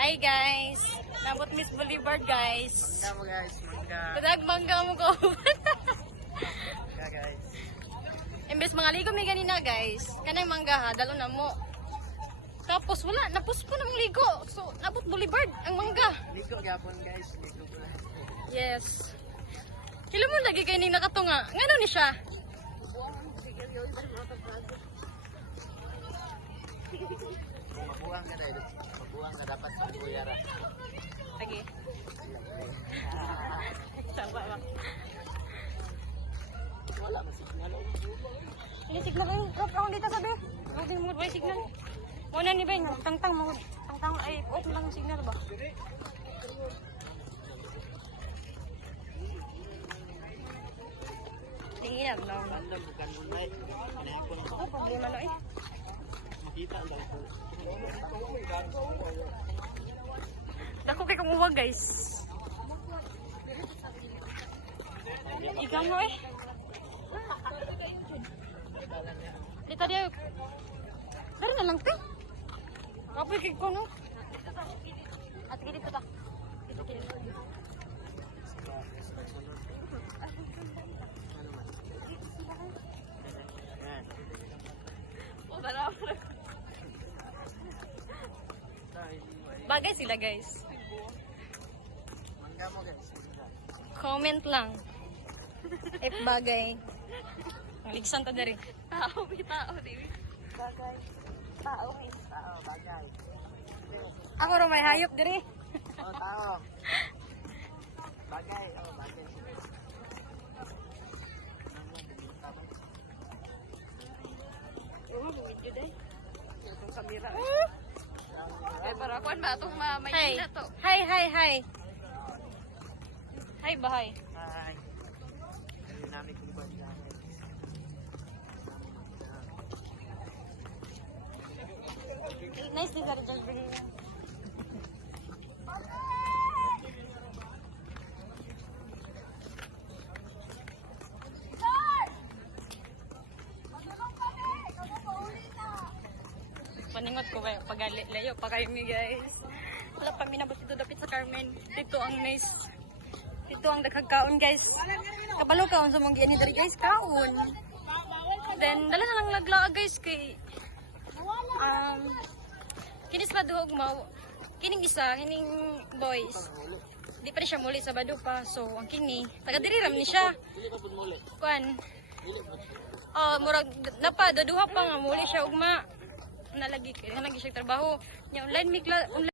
Hi guys! Nabot Miss Boulevard guys. Mangga mo guys, mangga. Kadag mangga mo ko. Mangga guys. Imbes mga ligo may ganina guys. Kanay mangga ha, dalo na mo. Tapos wala, napus po ng ligo. So, nabot Boulevard ang mangga. Ligo gapon guys, ligo ko lang. Yes. Kilo mo lagi kayo ning nakatunga. Ngano ni siya? Kung mabuang ka dahil, mabuang ka dapat pag-uyara. Lagi. Saba ba? Wala man signal. Ini signal kayo. Drop ako dito sabi. Huwag din mo ba signal? Muna ni Bay, tangtang mo. Tangtang ay off lang ang signal ba? Tingin na lang. Alam bukan bunay. Kanahapon mo. Oh, problema na eh. Makita lang po. Dako kay kumuha guys. Ikan mo eh. Dito dia. Dari na lang te. Kapoy kay ko no. At dito ta. Dito dito. Yan. Bagay sila guys. Mangga mo guys, mangga. Comment lang. If bagay. Ligsan ta diri. Tao, di. Bagay. Tao is. Tao, bagay. Ako ro may hayop diri. Oh, tao. Bagay, oh, bagay. Itong kamera. Eh, para kuan ba itong may Hi. na to. Hi, hi, hi. Hi, bahay. Hi. Hindi namin kung ba dyan. Nice din sa Rizal diri. Paningot ko ba pag-layo pa kayo mi guys. Wala pa minabot dito dapit sa Carmen. Dito ang nice. Dito ang daghang guys. Kabalo kaon sa mong giani diri guys kaon. Then dala na lang lagla guys kay kinis pa duhog mo. Kining isa, kining boys. Di pa rin siya muli sa bado pa. So ang kini, taga diri ram ni siya. Kuan. Murag napa daduha pa nga muli siya ugma. Nalagi siya trabaho. Nya online